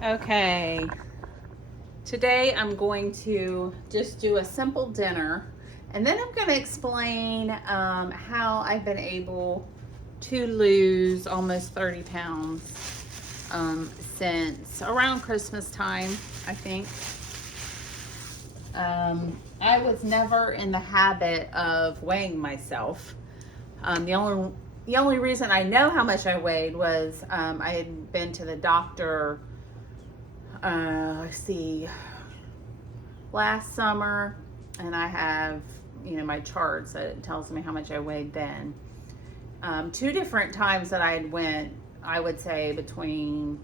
Okay, today I'm going to just do a simple dinner, and then I'm going to explain how I've been able to lose almost 30 pounds since around Christmas time, I think. I was never in the habit of weighing myself. The only reason I know how much I weighed was I had been to the doctor. Let's see, last summer, and I have my charts that it tells me how much I weighed then. Two different times that I had went, I would say between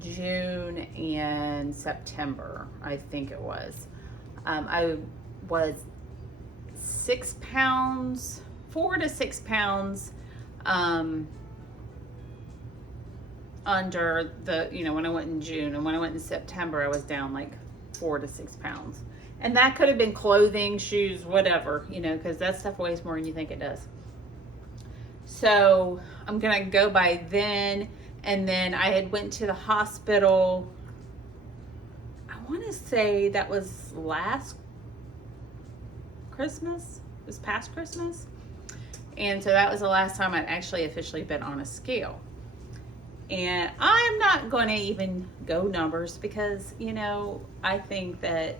June and September, I think it was. I was 6 pounds, 4 to 6 pounds under when I went in June, and when I went in September, I was down like 4 to 6 pounds. And that could have been clothing, shoes, whatever, because that stuff weighs more than you think it does. So I'm going to go by then. And then I had went to the hospital, I want to say that was last Christmas, this past Christmas. And so that was the last time I'd actually officially been on a scale. And I'm not going to even go numbers because, I think that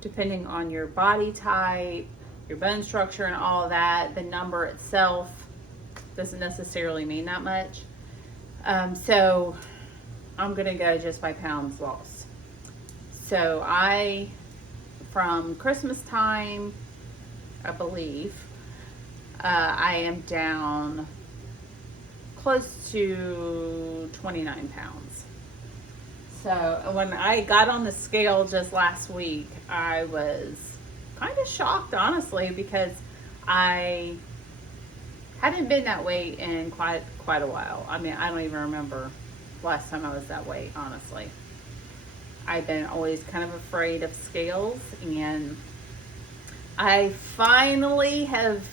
depending on your body type, your bone structure and all of that, the number itself doesn't necessarily mean that much. So I'm going to go just by pounds lost. So from Christmas time, I believe, I am down close to 29 pounds. So when I got on the scale just last week, I was kind of shocked, honestly, because I hadn't been that weight in quite a while. I mean, I don't even remember last time I was that weight, honestly. I've been always kind of afraid of scales, and I finally have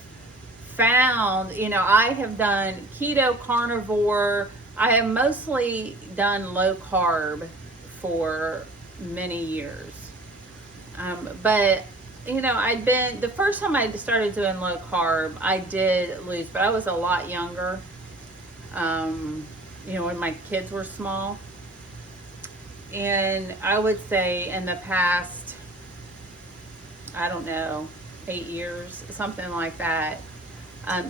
found, I have done keto, carnivore. I have mostly done low carb for many years. But the first time I started doing low carb, I did lose, but I was a lot younger. When my kids were small. And I would say in the past, I don't know, 8 years, something like that.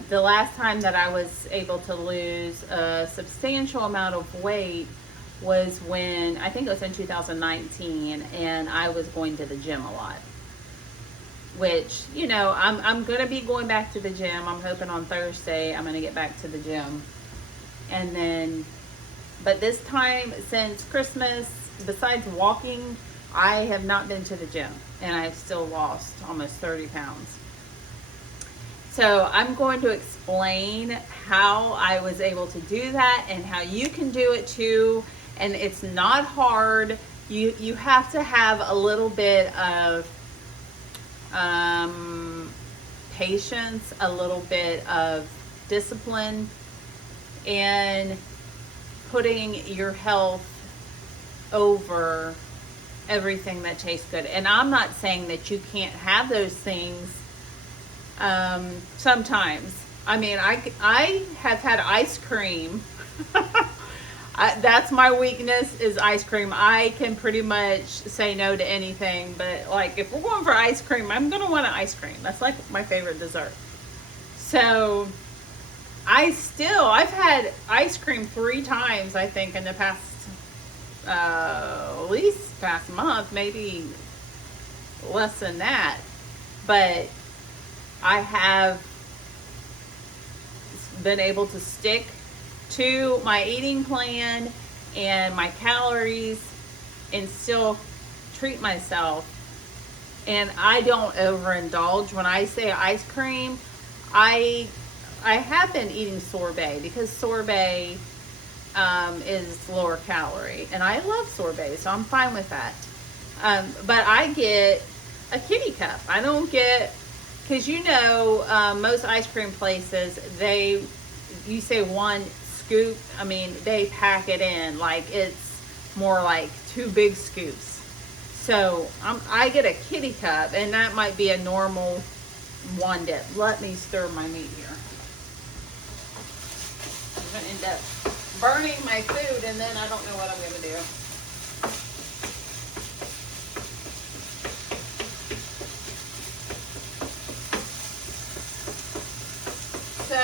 The last time that I was able to lose a substantial amount of weight was when, I think it was in 2019, and I was going to the gym a lot. Which, I'm going to be going back to the gym. I'm hoping on Thursday I'm going to get back to the gym. And then, but this time since Christmas, besides walking, I have not been to the gym. And I've still lost almost 30 pounds. So I'm going to explain how I was able to do that and how you can do it too. And it's not hard. You have to have a little bit of patience, a little bit of discipline, and putting your health over everything that tastes good. And I'm not saying that you can't have those things sometimes. I mean, I have had ice cream. That's my weakness, is ice cream. I can pretty much say no to anything, but like if we're going for ice cream, I'm gonna want an ice cream. That's like my favorite dessert. So I've had ice cream 3 times, I think, in the past at least past month, maybe less than that. But I have been able to stick to my eating plan and my calories and still treat myself. And I don't overindulge. When I say ice cream, I have been eating sorbet because sorbet is lower calorie, and I love sorbet, so I'm fine with that. But I get a kitty cup. I don't get, because most ice cream places, you say one scoop, I mean, they pack it in like it's more like 2 big scoops. So I get a kitty cup, and that might be a normal one dip. Let me stir my meat here. I'm going to end up burning my food, and then I don't know what I'm going to do. So, I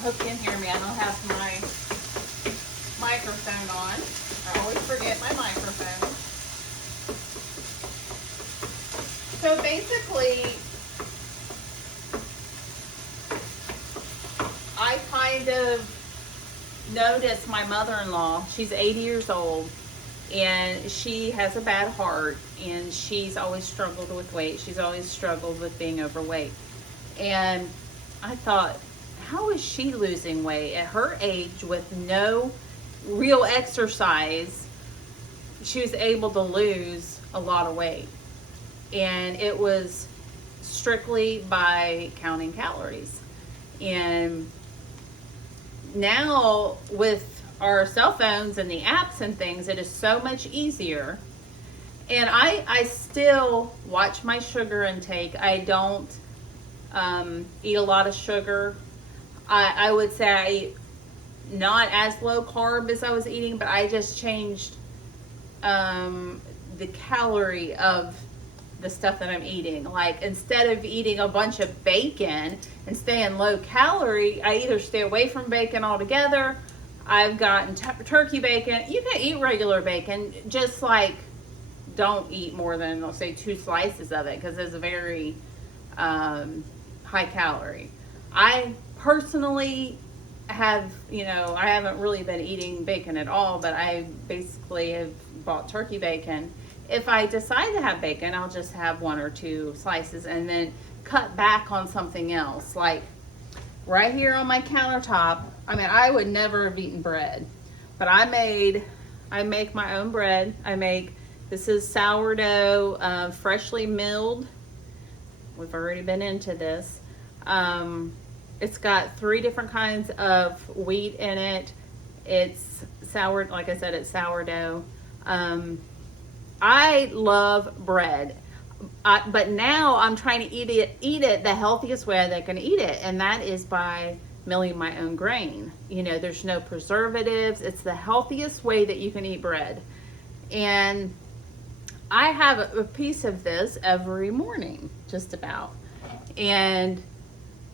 hope you can hear me. I don't have my microphone on. I always forget my microphone. So basically, I kind of noticed my mother-in-law, she's 80 years old, and she has a bad heart, and she's always struggled with weight. She's always struggled with being overweight. And I thought, how is she losing weight at her age with no real exercise? She was able to lose a lot of weight, and it was strictly by counting calories. And now with our cell phones and the apps and things, it is so much easier. And I still watch my sugar intake. I don't eat a lot of sugar. I would say not as low carb as I was eating, but I just changed the calorie of the stuff that I'm eating. Like, instead of eating a bunch of bacon and staying low calorie, I either stay away from bacon altogether. I've gotten turkey bacon. You can eat regular bacon, just like don't eat more than, let's say, 2 slices of it, because it's a very high calorie. I personally have, I haven't really been eating bacon at all, but I basically have bought turkey bacon. If I decide to have bacon, I'll just have 1 or 2 slices and then cut back on something else. Like right here on my countertop, I would never have eaten bread, but I make my own bread. This is sourdough, freshly milled. We've already been into this. It's got 3 different kinds of wheat in it. It's sour, like I said, it's sourdough. I love bread, but now I'm trying to eat it the healthiest way that I can eat it, and that is by milling my own grain. There's no preservatives. It's the healthiest way that you can eat bread. And I have a piece of this every morning, just about. And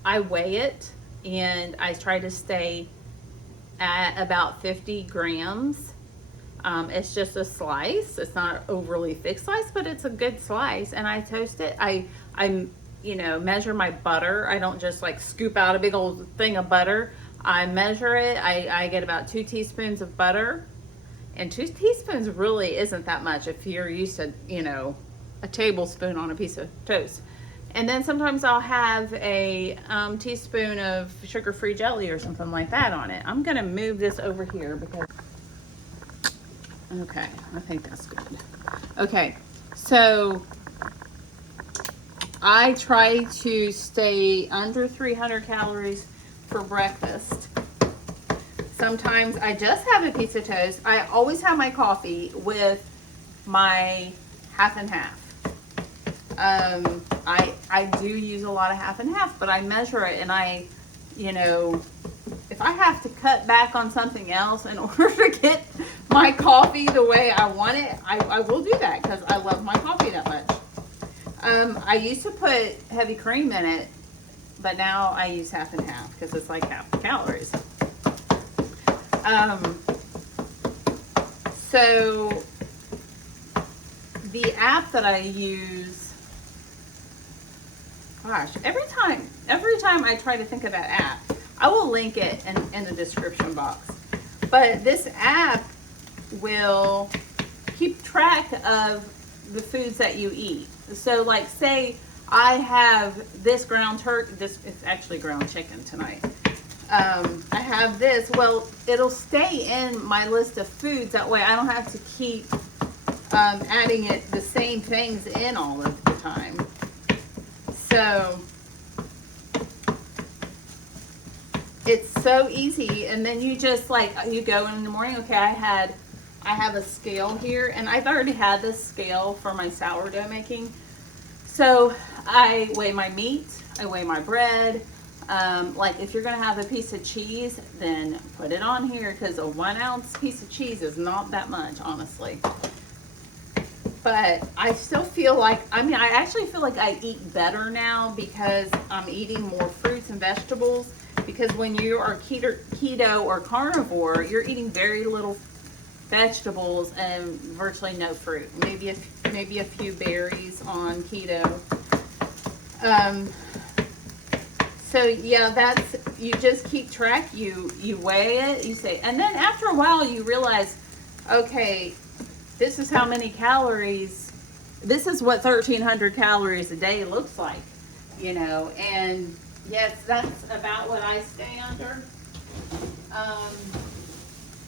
I weigh it, and I try to stay at about 50 grams. It's just a slice. It's not an overly thick slice, but it's a good slice. And I toast it. I measure my butter. I don't just like scoop out a big old thing of butter. I measure it. I get about 2 teaspoons of butter. And 2 teaspoons really isn't that much if you're used to, a tablespoon on a piece of toast. And then sometimes I'll have a teaspoon of sugar-free jelly or something like that on it. I'm going to move this over here because... Okay, I think that's good. Okay, so I try to stay under 300 calories for breakfast. Sometimes I just have a piece of toast. I always have my coffee with my half and half. I do use a lot of half and half, but I measure it, and if I have to cut back on something else in order to get my coffee the way I want it, I will do that because I love my coffee that much. I used to put heavy cream in it, but now I use half and half because it's like half the calories. So the app that I use, gosh, every time I try to think of that app, I will link it in the description box. But this app will keep track of the foods that you eat. So like, say I have this ground turkey, it's actually ground chicken tonight. I have this, well, it'll stay in my list of foods. That way I don't have to keep adding the same things in all of the time. So it's so easy. And then you just like, you go in the morning, okay, I have a scale here, and I've already had this scale for my sourdough making. So I weigh my meat, I weigh my bread. Like if you're gonna have a piece of cheese, then put it on here, because a 1 ounce piece of cheese is not that much, honestly. But I still feel like, I actually feel like I eat better now because I'm eating more fruits and vegetables. Because when you are keto or carnivore, you're eating very little vegetables and virtually no fruit. Maybe a few berries on keto. So yeah, that's, you just keep track. You weigh it. You say, and then after a while you realize, okay, this is how many calories. This is what 1,300 calories a day looks like, And yes, that's about what I stay under.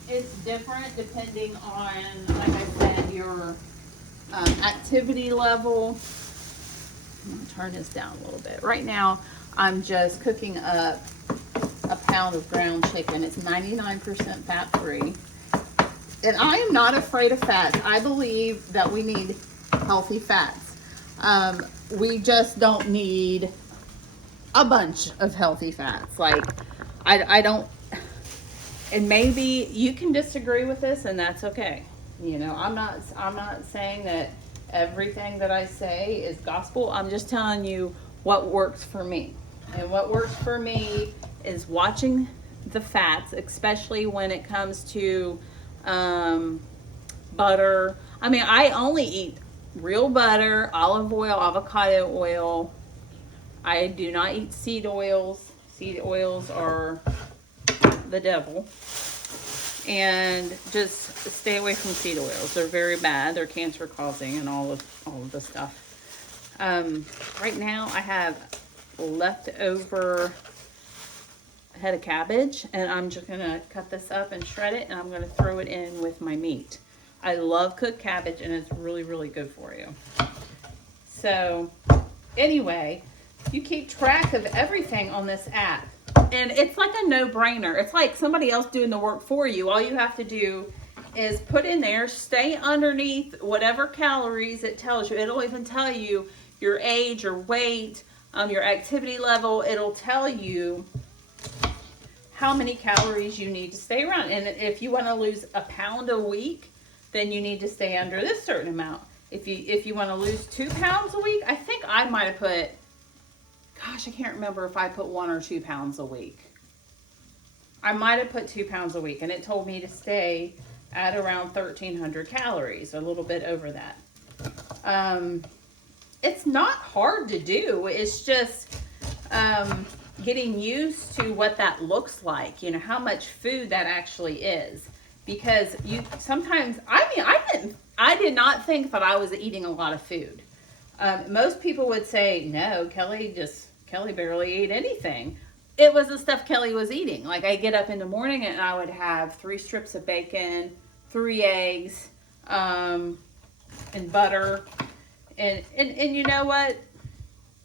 It's different depending on, like I said, your activity level. I'm going to turn this down a little bit. Right now, I'm just cooking up a pound of ground chicken. It's 99% fat-free. And I am not afraid of fats. I believe that we need healthy fats. We just don't need a bunch of healthy fats. Like, I don't, and maybe you can disagree with this, and that's okay. I'm not saying that everything that I say is gospel. I'm just telling you what works for me. And what works for me is watching the fats, especially when it comes to butter. I only eat real butter, olive oil, avocado oil. I do not eat seed oils. Seed oils are the devil. And just stay away from seed oils. They're very bad. They're cancer causing and all of the stuff. Right now I have leftover head of cabbage, and I'm just gonna cut this up and shred it, and I'm gonna throw it in with my meat. I love cooked cabbage, and it's really, really good for you. So anyway, you keep track of everything on this app. And it's like a no-brainer. It's like somebody else doing the work for you. All you have to do is put in there, stay underneath whatever calories it tells you. It'll even tell you your age, your weight, your activity level. It'll tell you how many calories you need to stay around. And if you want to lose a pound a week, then you need to stay under this certain amount. If you want to lose 2 pounds a week, I think I might have put, gosh, I can't remember if I put 1 or 2 pounds a week. I might have put 2 pounds a week, and it told me to stay at around 1,300 calories, a little bit over that. It's not hard to do. It's just getting used to what that looks like, how much food that actually is. Because you sometimes, I did not think that I was eating a lot of food. Most people would say, no, Kelly barely ate anything. It was the stuff Kelly was eating. Like, I get up in the morning and I would have 3 strips of bacon, 3 eggs, and butter. And you know what?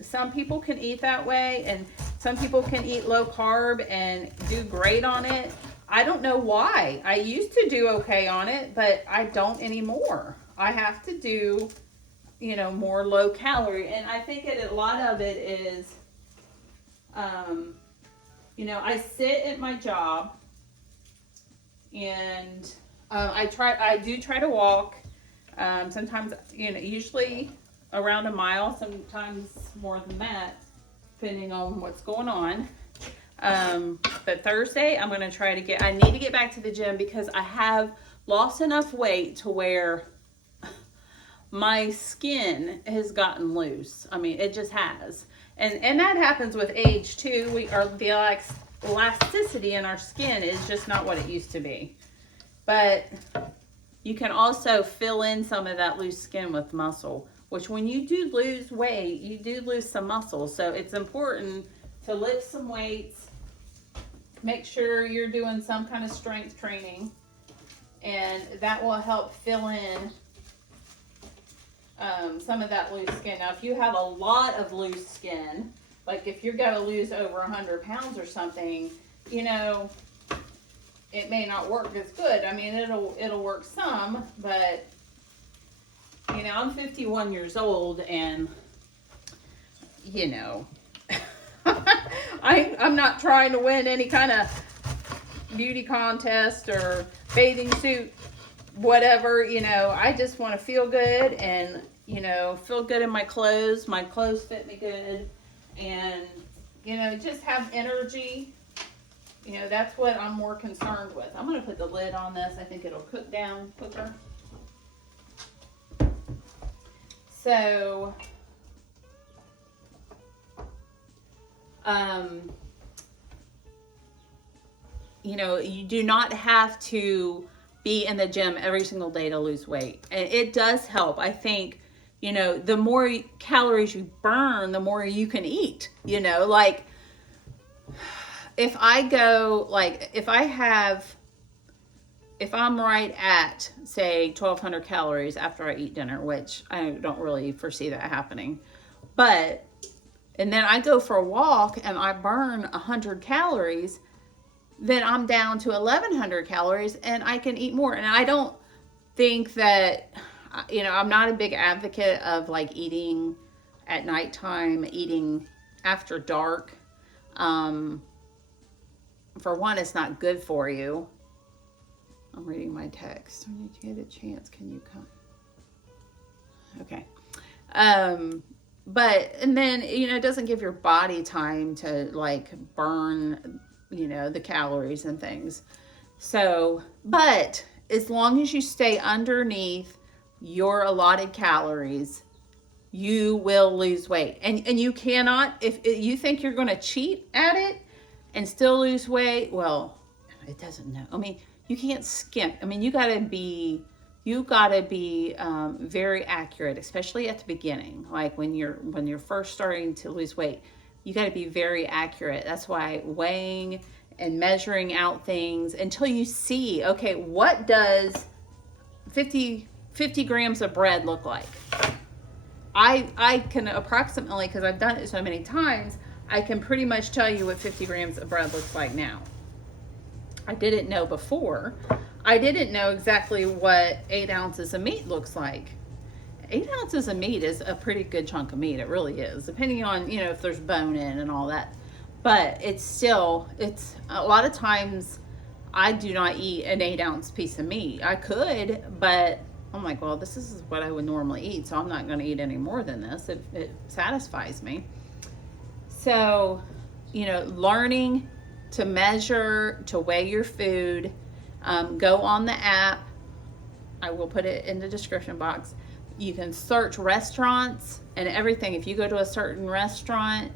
Some people can eat that way, and some people can eat low carb and do great on it. I don't know why. I used to do okay on it, but I don't anymore. I have to do, more low calorie. And I think a lot of it is, I sit at my job, and I do try to walk. Sometimes, usually around a mile, sometimes more than that, depending on what's going on. But Thursday, I need to get back to the gym because I have lost enough weight to where my skin has gotten loose. It just has. And that happens with age too. The elasticity in our skin is just not what it used to be. But you can also fill in some of that loose skin with muscle, which when you do lose weight, you do lose some muscle. So it's important to lift some weights, make sure you're doing some kind of strength training, and that will help fill in some of that loose skin. Now, if you have a lot of loose skin, like if you're going to lose over 100 pounds or something, you know, it may not work as good. I mean, it'll work some, but you know, I'm 51 years old, and you know, I'm not trying to win any kind of beauty contest or bathing suit, whatever. You know, I just want to feel good and, you know, feel good in my clothes. My clothes fit me good, and you know, just have energy. You know, that's what I'm more concerned with. I'm going to put the lid on this. I think it'll cook down quicker. So, you know, you do not have to be in the gym every single day to lose weight. And it does help. I think, you know, the more calories you burn, the more you can eat. You know, like if I go, like if I'm right at, say, 1,200 calories after I eat dinner, which I don't really foresee that happening, but, and then I go for a walk and I burn 100 calories, then I'm down to 1,100 calories and I can eat more. And I don't think that, you know, I'm not a big advocate of like eating at nighttime, eating after dark. For one, it's not good for you. I'm reading my text. When you get a chance, can you come? Okay. But, and then, you know, it doesn't give your body time to like burn, you know, the calories and things. So, but as long as you stay underneath your allotted calories, you will lose weight. And you cannot, if you think you're going to cheat at it and still lose weight, well, it doesn't know. I mean, you can't skimp. I mean, you gotta be very accurate, especially at the beginning. Like when you're first starting to lose weight, you gotta be very accurate. That's why weighing and measuring out things until you see, okay, what does 50 grams of bread look like? I can approximately, because I've done it so many times, I can pretty much tell you what 50 grams of bread looks like now. I didn't know before. I didn't know exactly what 8 ounces of meat looks like. 8 ounces of meat is a pretty good chunk of meat. It really is, depending on, you know, if there's bone in and all that. But it's a lot of times I do not eat an 8-ounce piece of meat. I could, but I'm like, well, this is what I would normally eat, so I'm not going to eat any more than this if it satisfies me. So, you know, learning to measure, to weigh your food. Go on the app. I will put it in the description box. You can search restaurants and everything. If you go to a certain restaurant,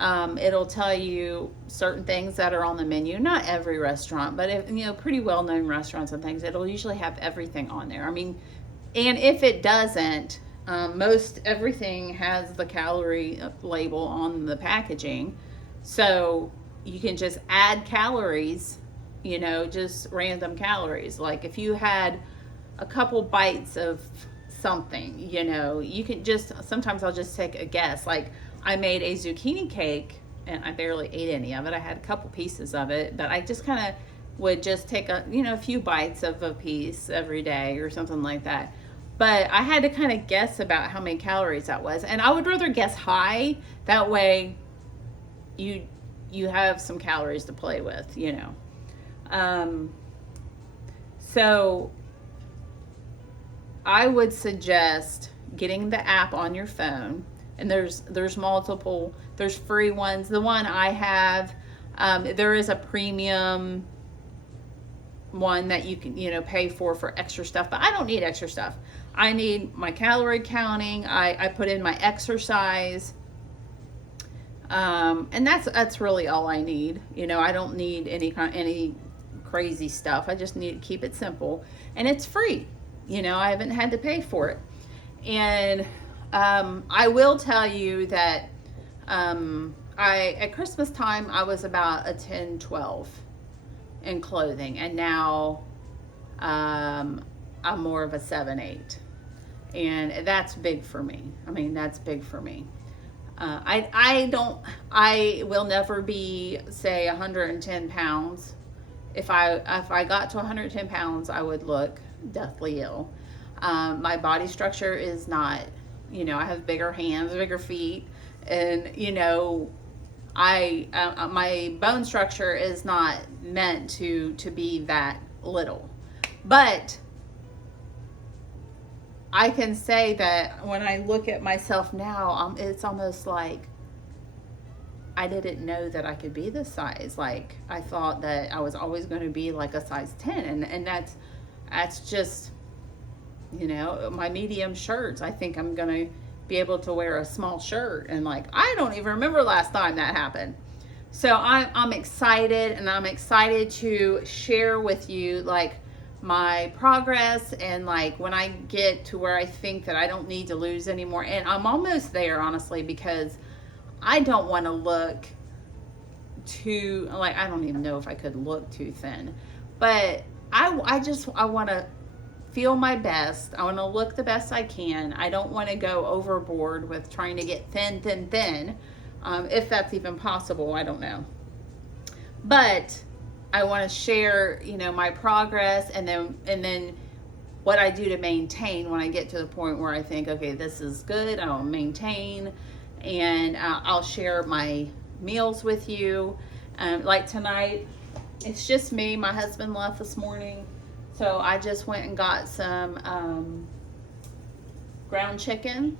it'll tell you certain things that are on the menu. Not every restaurant, but if, you know, pretty well-known restaurants and things, it'll usually have everything on there. I mean, and if it doesn't, most everything has the calorie label on the packaging. So you can just add calories, you know, just random calories. Like if you had a couple bites of something, you know, you can just, sometimes I'll just take a guess. Like I made a zucchini cake and I barely ate any of it. I had a couple pieces of it, but I just kind of would just take a, you know, a few bites of a piece every day or something like that. But I had to kind of guess about how many calories that was. And I would rather guess high. That way you have some calories to play with, you know. So I would suggest getting the app on your phone, and there's multiple, there's free ones. The one I have, there is a premium one that you can, you know, pay for extra stuff, but I don't need extra stuff. I need my calorie counting. I put in my exercise. And that's really all I need. You know, I don't need any crazy stuff. I just need to keep it simple, and it's free. You know, I haven't had to pay for it. And I will tell you that at Christmas time I was about a 10-12 in clothing, and now I'm more of a 7-8, and that's big for me. I mean, that's big for me. I will never be, say, 110 pounds. If I got to 110 pounds, I would look deathly ill. My body structure is not, I have bigger hands, bigger feet, and my bone structure is not meant to be that little. But I can say that when I look at myself now, it's almost like I didn't know that I could be this size. Like, I thought that I was always going to be like a size 10, and that's just, my medium shirts. I think I'm going to be able to wear a small shirt, and like, I don't even remember last time that happened. So I'm excited, and I'm excited to share with you like my progress, and like when I get to where I think that I don't need to lose anymore. And I'm almost there, honestly, because I don't want to look too, like, I don't even know if I could look too thin, but I want to feel my best. I want to look the best I can. I don't want to go overboard with trying to get thin. If that's even possible, I don't know. But I want to share, my progress, and then what I do to maintain when I get to the point where I think, okay, this is good, I'll maintain, and I'll share my meals with you. Like tonight, it's just me. My husband left this morning, so I just went and got some ground chicken,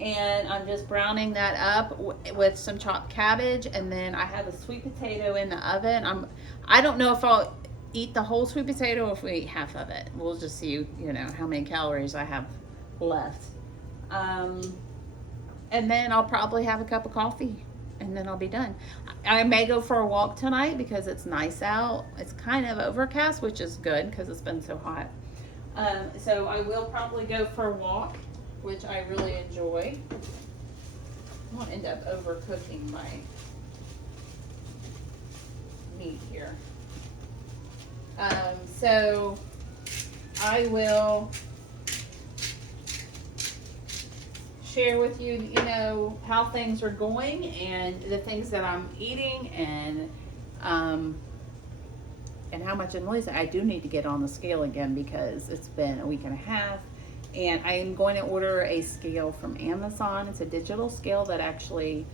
and I'm just browning that up with some chopped cabbage, and then I have a sweet potato in the oven. I don't know if I'll eat the whole sweet potato or if we eat half of it. We'll just see, how many calories I have left. And then I'll probably have a cup of coffee, and then I'll be done. I may go for a walk tonight because it's nice out. It's kind of overcast, which is good because it's been so hot. So I will probably go for a walk, which I really enjoy. I won't end up overcooking my meat here. So I will share with you, how things are going and the things that I'm eating, and how much I'm losing. I do need to get on the scale again because it's been a week and a half, and I am going to order a scale from Amazon. It's a digital scale that actually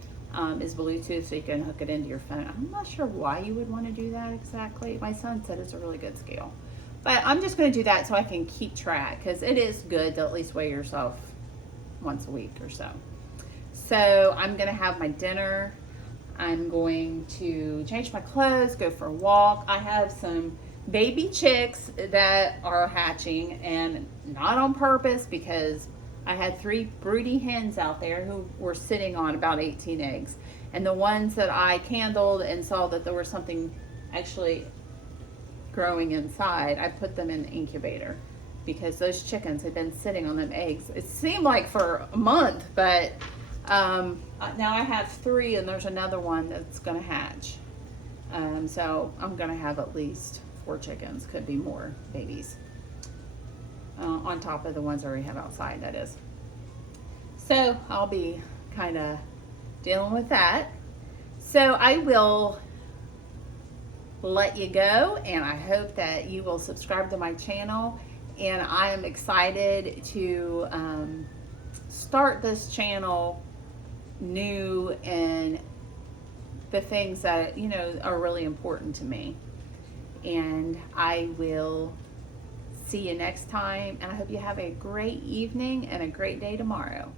is Bluetooth, so you can hook it into your phone. I'm not sure why you would want to do that exactly. My son said it's a really good scale, but I'm just going to do that so I can keep track, because it is good to at least weigh yourself once a week or so. So I'm going to have my dinner. I'm going to change my clothes, go for a walk. I have some baby chicks that are hatching, and not on purpose, because I had 3 broody hens out there who were sitting on about 18 eggs. And the ones that I candled and saw that there was something actually growing inside, I put them in the incubator, because those chickens had been sitting on them eggs. It seemed like for a month, but now I have 3, and there's another one that's going to hatch. So I'm going to have at least 4 chickens, could be more babies, on top of the ones I already have outside, that is. So I'll be kind of dealing with that. So I will let you go, and I hope that you will subscribe to my channel. And I am excited to start this channel new, and the things that are really important to me. And I will see you next time, and I hope you have a great evening and a great day tomorrow.